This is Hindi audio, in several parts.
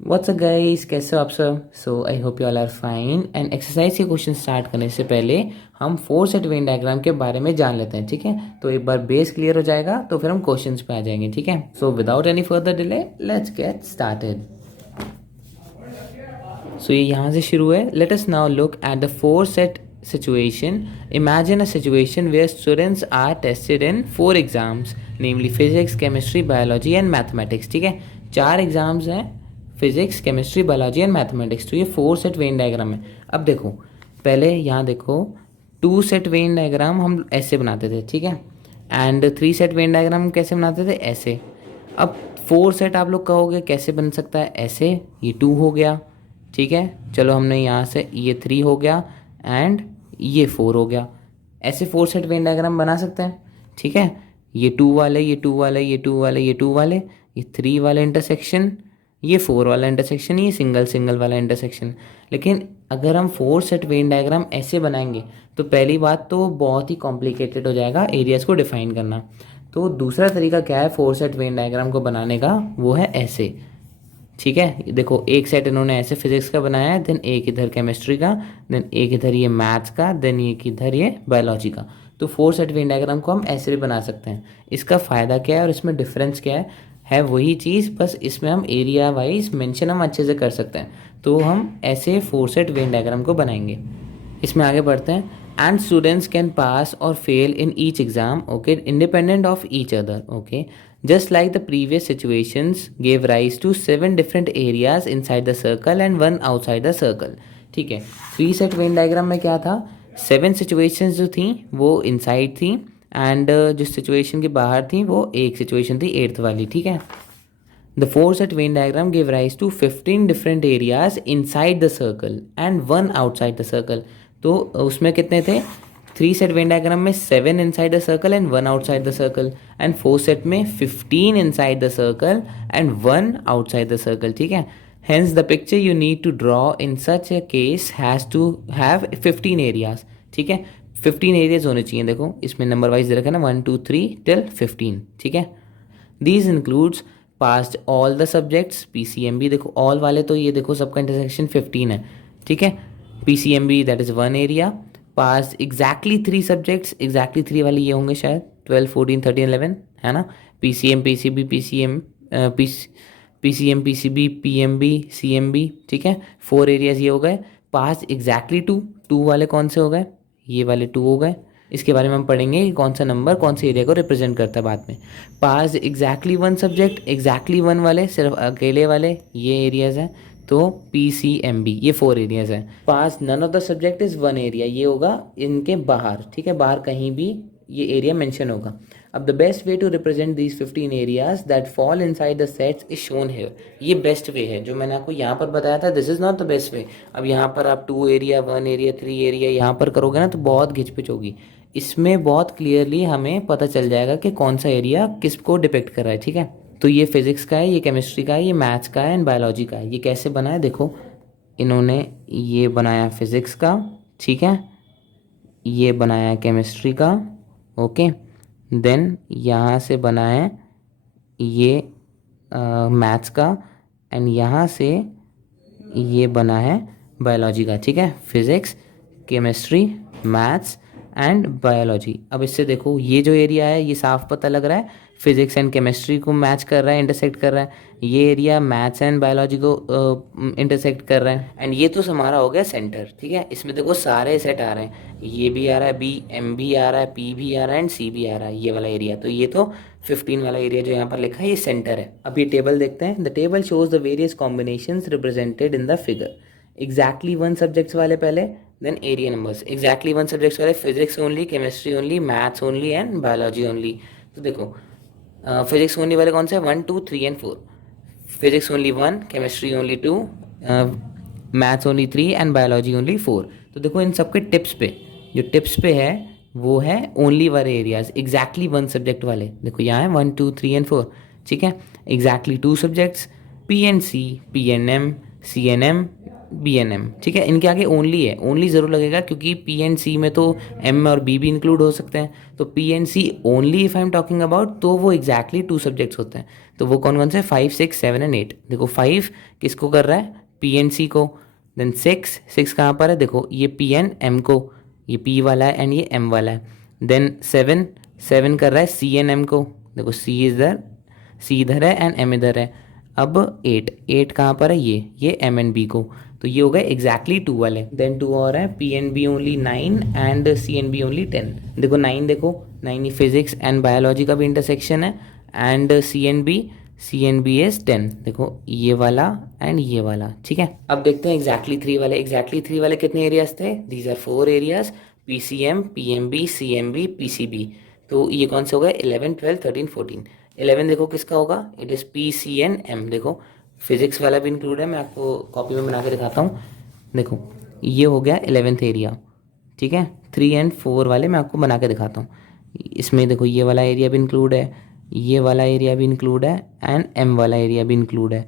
व्हाट्स अप गाइस, कैसे हो आप सब। So I hope you all are fine. And exercise के क्वेश्चन स्टार्ट करने से पहले हम फोर्स एट वेन डायग्राम के बारे में जान लेते हैं, ठीक है। तो एक बार बेस क्लियर हो जाएगा तो फिर हम क्वेश्चंस पे आ जाएंगे, ठीक है। So without any further delay let's get started. So ये यहाँ से शुरू है। Let us now look at the force at situation. Imagine a situation where students are tested in 4 exams, namely physics, chemistry, biology and mathematics, ठीक है। 4 एग्जाम्स हैं, physics, chemistry, biology and mathematics. तो ये 4 सेट वेन डायग्राम है। अब देखो, पहले यहाँ देखो 2 सेट वेन डायग्राम हम ऐसे बनाते थे, ठीक है। एंड 3 सेट वेन डायग्राम हम कैसे बनाते थे, ऐसे। अब 4 सेट आप लोग कहोगे कैसे बन सकता है, ऐसे। ये 2 हो गया, ठीक है। चलो हमने यहाँ से ये 3 हो गया एंड ये 4 हो गया। ऐसे 4 सेट वेन डायग्राम बना सकते हैं, ठीक है। ये 2 वाले, ये 2 वाले, ये 2 वाले, ये 2 वाले, ये 3 वाला इंटरसेक्शन, ये 4 वाला इंटरसेक्शन, ये सिंगल सिंगल वाला इंटरसेक्शन। लेकिन अगर हम 4 सेट वेन डायग्राम ऐसे बनाएंगे तो पहली बात तो बहुत ही कॉम्प्लिकेटेड हो जाएगा एरियाज को डिफाइन करना। तो दूसरा तरीका क्या है 4 सेट वेन डायग्राम को बनाने का, वो है ऐसे, ठीक है। देखो एक सेट इन्होंने ऐसे फिजिक्स का बनाया है, देन एक इधर केमिस्ट्री का, देन एक इधर ये मैथ्स का, देन एक इधर ये बायोलॉजी का। तो 4 सेट वेन डायग्राम को हम ऐसे भी बना सकते हैं। इसका फ़ायदा क्या है और इसमें डिफरेंस क्या है वही चीज़, बस इसमें हम एरिया वाइज मेंशन हम अच्छे से कर सकते हैं। तो हम ऐसे 4 सेट वेन डायग्राम को बनाएंगे। इसमें आगे बढ़ते हैं। एंड स्टूडेंट्स कैन पास और fail in each exam, okay, independent of each other, okay. Just like the previous situations gave rise to 7 different areas inside the circle and 1 outside the circle, ठीक है। 3 सेट वेन डायग्राम में क्या था, 7 सिचुएशंस जो थी वो इनसाइड थी एंड जो सिचुएशन के बाहर थी वो एक सिचुएशन थी 8th वाली, ठीक है। The 4 set Venn diagram gave rise to 15 different areas inside the circle and 1 outside the circle. तो उसमें कितने थे, 3 सेट वेन डायग्राम में 7 inside the circle and 1 outside the circle, and 4 set में 15 inside the circle and 1 outside the circle, ठीक है। Hence the picture you need to draw in such a case has to have 15 areas, ठीक है। 15 एरियाज होने चाहिए। देखो इसमें नंबर वाइज रखा ना 1 2 3 टिल 15, ठीक है। These includes passed all the subjects PCMB, देखो ऑल वाले तो ये देखो सबका इंटरसेक्शन 15 है, ठीक है। PCMB that is 1 area. Pass exactly 3 subjects, exactly 3 वाले ये होंगे शायद 12 14 13 11, है ना। PCM PCB PCM PCM PCB PMB CMB, ठीक है। 4 एरियाज ये हो गए। पास एग्जैक्टली 2 वाले कौन से हो गए, ये वाले 2 हो गए। इसके बारे में हम पढ़ेंगे कि कौन सा नंबर कौन से एरिया को रिप्रेजेंट करता है बाद में। पास एग्जैक्टली 1 सब्जेक्ट, एग्जैक्टली 1 वाले सिर्फ अकेले वाले ये एरियाज हैं, तो PCMB ये 4 एरियाज हैं। Pass none of the subject is 1 area, ये होगा इनके बाहर, ठीक है। बाहर कहीं भी ये एरिया मेंशन होगा। अब the best way to represent these 15 areas that fall inside the sets is shown here. ये बेस्ट वे है जो मैंने आपको यहाँ पर बताया था, this is not the best way. अब यहाँ पर आप 2 एरिया 1 एरिया 3 एरिया यहाँ पर करोगे ना तो बहुत घिचपिच होगी। इसमें बहुत क्लियरली हमें पता चल जाएगा कि कौन सा एरिया किसको डिपेक्ट कर रहा है, ठीक है। तो ये फिजिक्स का है, ये केमिस्ट्री का है, ये मैथ्स का है एंड बायोलॉजी का है। ये कैसे बना है देखो, इन्होंने ये बनाया फिजिक्स का, ठीक है, ये बनाया केमिस्ट्री का, ओके। देन यहाँ से बना है ये मैथ्स का एंड यहाँ से ये बना है बायोलॉजी का, ठीक है। Physics chemistry maths and biology. अब इससे देखो ये जो एरिया है ये साफ पता लग रहा है फिजिक्स एंड केमिस्ट्री को मैच कर रहा है, इंटरसेक्ट कर रहा है। ये एरिया मैथ्स एंड बायोलॉजी को इंटरसेक्ट कर रहा है एंड ये तो हमारा हो गया सेंटर, ठीक है। इसमें देखो सारे सेट आ रहे हैं, ये भी आ रहा है, BM भी आ रहा है, P भी आ रहा है एंड C भी आ रहा है, ये वाला एरिया। तो ये तो 15 वाला एरिया जो यहाँ पर लिखा है ये सेंटर है। अब ये टेबल देखते हैं। The table shows the various combinations represented in the figure. Exactly 1 subjects वाले पहले, then area numbers. Exactly 1 subjects वाले physics only, chemistry only, maths only and biology only. तो देखो फिजिक्स ओनली वाले कौन से 1 2 3 and 4। Physics only 1, chemistry only 2, maths only 3 and biology only 4। तो देखो इन सबके टिप्स पे, जो टिप्स पे है वो है ओनली वाले एरियाज, एग्जैक्टली 1 सब्जेक्ट वाले। देखो यहाँ है 1 2 3 एंड 4, ठीक है। Exactly 2 subjects PNC PNM CNM B N M, ठीक है। इनके आगे ओनली है, ओनली ज़रूर लगेगा क्योंकि पी एंड सी में तो एम और बी भी इंक्लूड हो सकते हैं। तो P and C only if I am talking about, तो वो एग्जैक्टली 2 सब्जेक्ट्स होते हैं। तो वो कौन कौन से, 5, 6, 7 एंड 8। देखो 5 किसको कर रहा है, पी एंड सी को। देन 6 कहाँ पर है, देखो ये पी एंड एम को, ये पी वाला है एंड ये एम वाला है। देन 7 कर रहा है सी एंड एम को, देखो सी इधर, सी इधर है एंड एम इधर है। अब 8 कहाँ पर है, ये एम एंड बी को। तो ये हो गए एग्जैक्टली 2 वाले। देन 2 और है P and B only 9 and C and B only 10। देखो 9, देखो 9 ये फिजिक्स एंड बायोलॉजी का भी इंटरसेक्शन है and C and B is 10। देखो ये वाला एंड ये वाला, ठीक है। अब देखते हैं एग्जैक्टली 3 वाले। एग्जैक्टली 3 वाले कितने एरियाज थे, these are 4 areas, P C M, P M B, C M B, P C B. तो ये कौन से हो गए, 11, 12, 13, 14। 11 देखो किसका होगा, it is P C N M. देखो फिजिक्स वाला भी इंक्लूड है, मैं आपको कॉपी में बना के दिखाता हूँ। देखो ये हो गया 11th एरिया, ठीक है। 3 एंड 4 वाले मैं आपको बना के दिखाता हूँ। इसमें देखो ये वाला एरिया भी इंक्लूड है, ये वाला एरिया भी इंक्लूड है एंड एम वाला एरिया भी इंक्लूड है,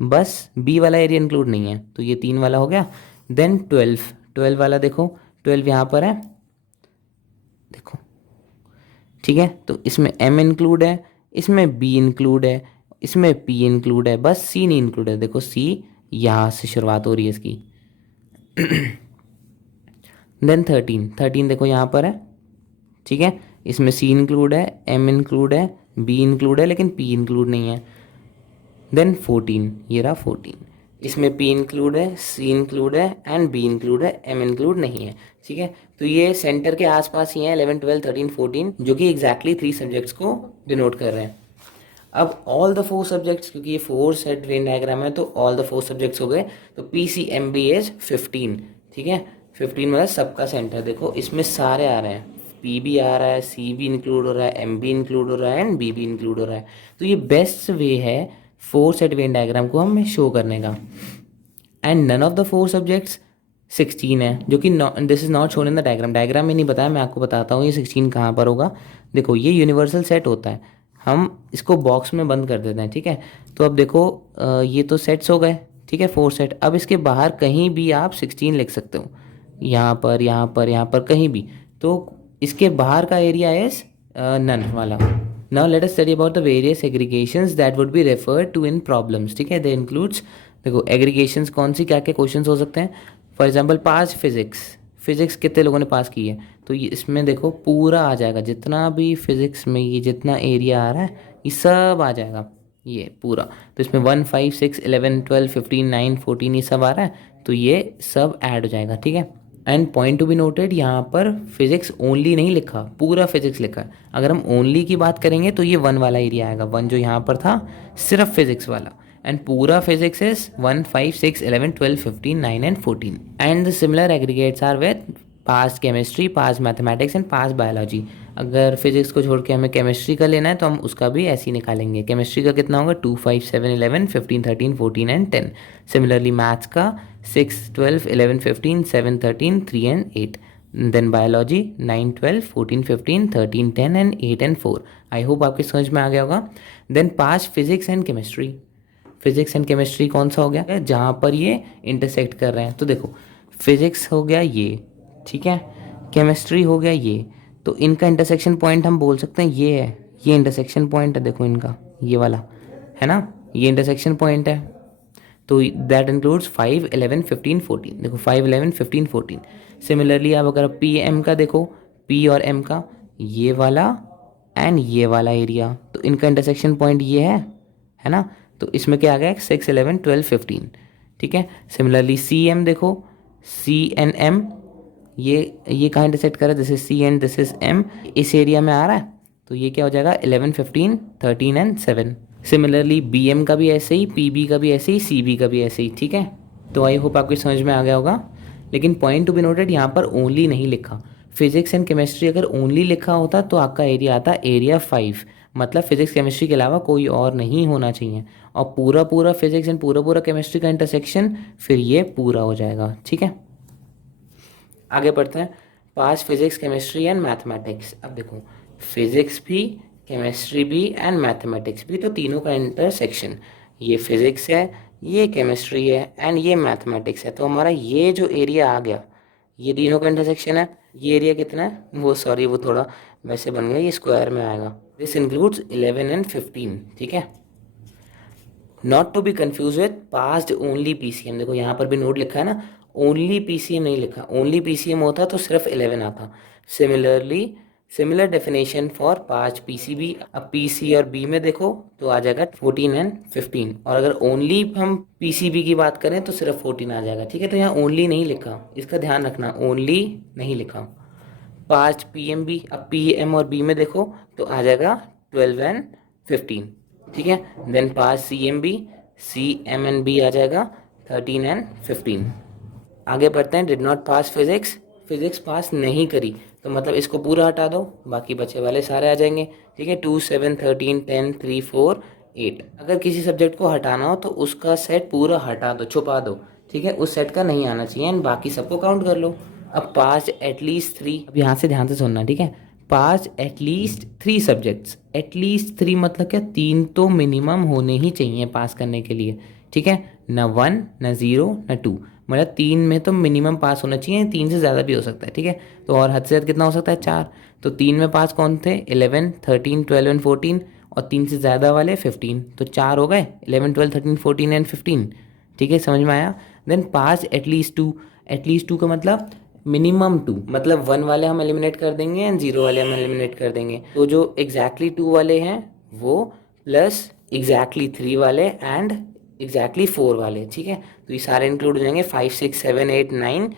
बस बी वाला एरिया इंक्लूड नहीं है। तो ये 3 वाला हो गया। देन 12 वाला देखो, 12 यहाँ पर है, देखो ठीक है। तो इसमें एम इंक्लूड है, इसमें बी इंक्लूड है, इसमें पी इंक्लूड है, बस सी नहीं इंक्लूड है। देखो सी यहाँ से शुरुआत हो रही है इसकी। देन 13 देखो यहाँ पर है, ठीक है। इसमें सी इंक्लूड है, एम इंक्लूड है, बी इंक्लूड है, लेकिन पी इंक्लूड नहीं है। देन 14, ये रहा 14, इसमें पी इंक्लूड है, सी इंक्लूड है एंड बी इंक्लूड है, एम इंक्लूड नहीं है, ठीक है। तो ये सेंटर के आसपास ही है 11, 12, 13, 14, जो कि एग्जैक्टली 3 सब्जेक्ट्स को डिनोट कर रहे हैं। अब ऑल द 4 सब्जेक्ट्स, क्योंकि ये 4 सेट वेन डायग्राम है तो ऑल द 4 सब्जेक्ट्स हो गए। तो P C M B is 15, ठीक है। 15 मतलब सबका सेंटर, देखो इसमें सारे आ रहे हैं, पी भी आ रहा है, सी भी इंक्लूड हो रहा है, एम भी इंक्लूड हो रहा है एंड बी भी इंक्लूड हो रहा है। तो ये बेस्ट वे है 4 सेट वेन डायग्राम को हमें शो करने का। And none of the 4 subjects 16 है, जो कि this is not shown in the diagram. Diagram में नहीं बताया, मैं आपको बताता हूँ ये 16 कहाँ पर होगा। देखो ये यूनिवर्सल सेट होता है, हम इसको बॉक्स में बंद कर देते हैं, ठीक है। तो अब देखो ये तो सेट्स हो गए, ठीक है, 4 सेट। अब इसके बाहर कहीं भी आप 16 लिख सकते हो, यहाँ पर, यहाँ पर, यहाँ पर, कहीं भी। तो इसके बाहर का एरिया इज नन वाला। Now let us study about the various aggregations that would be referred to in problems, ठीक है। दे इंक्लूड्स, देखो एग्रीगेशंस कौन सी, क्या क्या क्वेश्चंस हो सकते हैं। फॉर एग्जांपल पास फिजिक्स कितने लोगों ने पास की है, तो ये इसमें देखो पूरा आ जाएगा, जितना भी फिजिक्स में ये जितना एरिया आ रहा है ये सब आ जाएगा, ये पूरा। तो इसमें 1, 5, 6, 11, 12, 15, 9, 14 ये सब आ रहा है, तो ये सब ऐड हो जाएगा, ठीक है। And point to be noted, यहाँ पर फिजिक्स ओनली नहीं लिखा, पूरा फिजिक्स लिखा है। अगर हम ओनली की बात करेंगे तो ये 1 वाला एरिया आएगा, 1 जो यहाँ पर था सिर्फ फिजिक्स वाला। एंड पूरा physics is 1, 5, 6, 11, 12, 15, 9 and 14। And the similar aggregates are with pass chemistry, pass mathematics and pass biology. अगर फिजिक्स को छोड़ के हमें केमिस्ट्री का लेना है तो हम उसका भी ऐसे ही निकालेंगे। केमिस्ट्री का कितना होगा, 2, 5, 7, 11, 15, 13, 14 एंड 10। सिमिलरली मैथ्स का 6, 12, 11, 15, 7, 13, 3 and 8। Then biology 9, 12, 14, 15, 13, 10 and 8 and 4। I hope आपके समझ में आ गया होगा। Then pass physics and chemistry, physics and chemistry कौन सा हो गया, जहाँ पर ये इंटरसेक्ट कर रहे हैं। तो देखो फिजिक्स हो गया ये, ठीक है, केमिस्ट्री हो गया ये, तो इनका इंटरसेक्शन पॉइंट हम बोल सकते हैं ये है, ये इंटरसेक्शन पॉइंट है, देखो इनका ये वाला है ना, ये इंटरसेक्शन पॉइंट है। तो दैट इंक्लूड्स 5, 11, 15, 14। देखो 5, 11, 15, 14। सिमिलरली आप अगर पी एम का देखो, पी और एम का ये वाला एंड ये वाला एरिया, तो इनका इंटरसेक्शन पॉइंट ये है ना। तो इसमें क्या आ गया, 6, 11, 12, 15, ठीक है। सिमिलरली सी एम देखो, सी एंड एम, ये कहाँ इंटरसेक्ट कर रहा है, this is C and this is M, इस एरिया में आ रहा है, तो ये क्या हो जाएगा 11, 15, 13 एंड 7। सिमिलरली बी एम का भी ऐसे ही, पी बी का भी ऐसे ही, सी बी का भी ऐसे ही, ठीक है। तो आई होप आपको समझ में आ गया होगा। लेकिन पॉइंट टू बी नोटेड, यहाँ पर ओनली नहीं लिखा। फिजिक्स एंड केमिस्ट्री अगर ओनली लिखा होता तो आपका एरिया आता एरिया 5, मतलब फिजिक्स केमिस्ट्री के अलावा कोई और नहीं होना चाहिए। और पूरा फिजिक्स एंड पूरा केमिस्ट्री का इंटरसेक्शन, फिर ये पूरा हो जाएगा, ठीक है। आगे बढ़ते हैं, पास फिजिक्स, केमिस्ट्री एंड मैथमेटिक्स। अब देखो फिजिक्स भी, केमिस्ट्री भी एंड मैथमेटिक्स भी, तो तीनों का इंटरसेक्शन, ये फिजिक्स है, ये केमिस्ट्री है एंड ये मैथमेटिक्स है। तो हमारा ये जो एरिया आ गया, ये तीनों का इंटरसेक्शन है। ये एरिया कितना है, वो सॉरी वो थोड़ा वैसे बन गया, ये स्क्वायर में आएगा। दिस इंक्लूड्स 11 एंड 15, ठीक है। Not to be confuse with passed only PCM. देखो यहाँ पर भी नोट लिखा है ना, ओनली पीसीएम नहीं लिखा। ओनली पीसीएम होता तो सिर्फ 11 आता। Similarly similar definition for past PCB. अब पीसी और बी में देखो तो आ जाएगा 14 एंड 15, और अगर ओनली हम पीसीबी की बात करें तो सिर्फ 14 आ जाएगा, ठीक है। तो यहाँ ओनली नहीं लिखा, इसका ध्यान रखना, ओनली नहीं लिखा। पास्ट पीएम बी, अब पीएम और बी में देखो तो आ जाएगा 12 एंड 15, ठीक है। Then pass C M B, C M N B आ जाएगा 13 एंड 15। आगे बढ़ते हैं। Did not pass physics, physics pass नहीं करी, तो मतलब इसको पूरा हटा दो, बाकी बचे वाले सारे आ जाएंगे, ठीक है। 2, 7, 13, 10, 3, 4, 8। अगर किसी सब्जेक्ट को हटाना हो तो उसका सेट पूरा हटा दो, छुपा दो, ठीक है। उस सेट का नहीं आना चाहिए एंड बाकी सबको काउंट कर लो। अब पास एटलीस्ट 3, अब यहाँ से ध्यान से सुनना, ठीक है। पास एटलीस्ट 3 सब्जेक्ट्स, एटलीस्ट 3 मतलब क्या, 3 तो मिनिमम होने ही चाहिए पास करने के लिए, ठीक है। न 1, न 0, न 2, मतलब 3 में तो मिनिमम पास होना चाहिए, 3 से ज़्यादा भी हो सकता है, ठीक है। तो और हद से हद कितना हो सकता है, 4। तो 3 में पास कौन थे, 11, 13, 12 एंड 14, और 3 से ज़्यादा वाले 15, तो 4 हो गए, 11, 12, 13, 14 एंड 15, ठीक है, समझ में आया। देन पास एटलीस्ट 2, एटलीस्ट 2 का मतलब मिनिमम 2, मतलब 1 वाले हम एलिमिनेट कर देंगे एंड 0 वाले हम एलिमिनेट कर देंगे। तो जो एग्जैक्टली 2 वाले हैं वो प्लस एग्जैक्टली 3 वाले एंड एग्जैक्टली 4 वाले, ठीक है। तो ये सारे इंक्लूड हो जाएंगे। 5, 6, 7, 8, 9,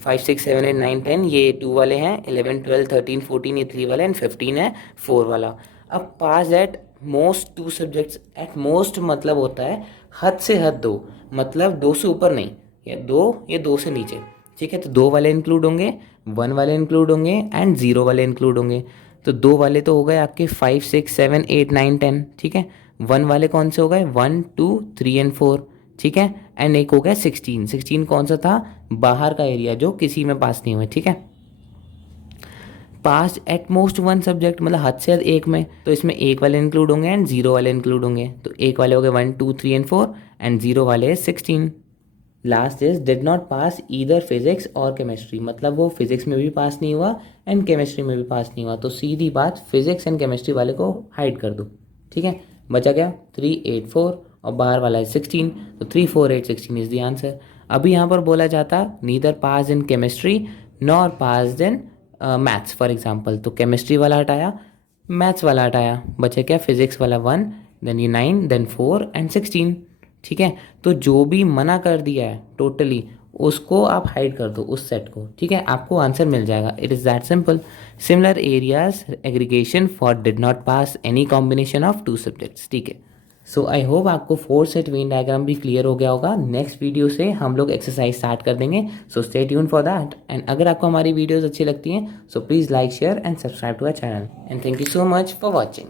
5, 6, 7, 8, 9, 10 ये 2 वाले हैं, 11, 12, 13, 14 ये 3 वाले एंड 15 है 4 वाला। अब pass at most 2 subjects, at most मतलब होता है हद से हद 2, मतलब 2 से ऊपर नहीं, या 2 या 2 से नीचे, ठीक है। तो 2 वाले इंक्लूड होंगे, 1 वाले इंक्लूड होंगे एंड 0 वाले इंक्लूड होंगे। तो 2 वाले तो हो गए आपके 5, 6, 7, 8, 9, 10, ठीक है। 1 वाले कौन से हो गए, 1, 2, 3 एंड 4, ठीक है। एंड एक हो गया 16, 16 कौन सा था, बाहर का एरिया जो किसी में पास नहीं हुए, ठीक है। पास एट मोस्ट 1 सब्जेक्ट मतलब हद से हद एक में, तो इसमें 1 वाले इंक्लूड होंगे एंड 0 वाले इंक्लूड होंगे। तो 1 वाले हो गए 1, 2, 3 एंड 4 एंड 0 वाले 16। Last is did not pass either physics और केमिस्ट्री, मतलब वो फिजिक्स में भी पास नहीं हुआ एंड केमिस्ट्री में भी पास नहीं हुआ। तो सीधी बात, फिजिक्स एंड केमिस्ट्री वाले को हाइड कर दो, ठीक है। बचा क्या 3, 8, 4 और बाहर वाला है 16, तो 3, 4, 8, 16 इज द आंसर। अभी यहाँ पर बोला जाता neither pass in chemistry nor pass in maths for example, तो केमिस्ट्री वाला हटाया, मैथ्स वाला हटाया, बचे क्या फिजिक्स वाला 1, देन ये 9, देन 4 एंड 16, ठीक है। तो जो भी मना कर दिया है टोटली उसको आप हाइड कर दो उस सेट को, ठीक है, आपको आंसर मिल जाएगा। It is that simple. Similar areas aggregation for did not pass any combination of 2 subjects, ठीक है। सो आई होप आपको 4 सेट वेन डायग्राम भी क्लियर हो गया होगा। नेक्स्ट वीडियो से हम लोग एक्सरसाइज स्टार्ट कर देंगे, so stay tune for that. And अगर आपको हमारी वीडियोस अच्छी लगती हैं so please like, share and subscribe to our channel. And thank you so much for watching.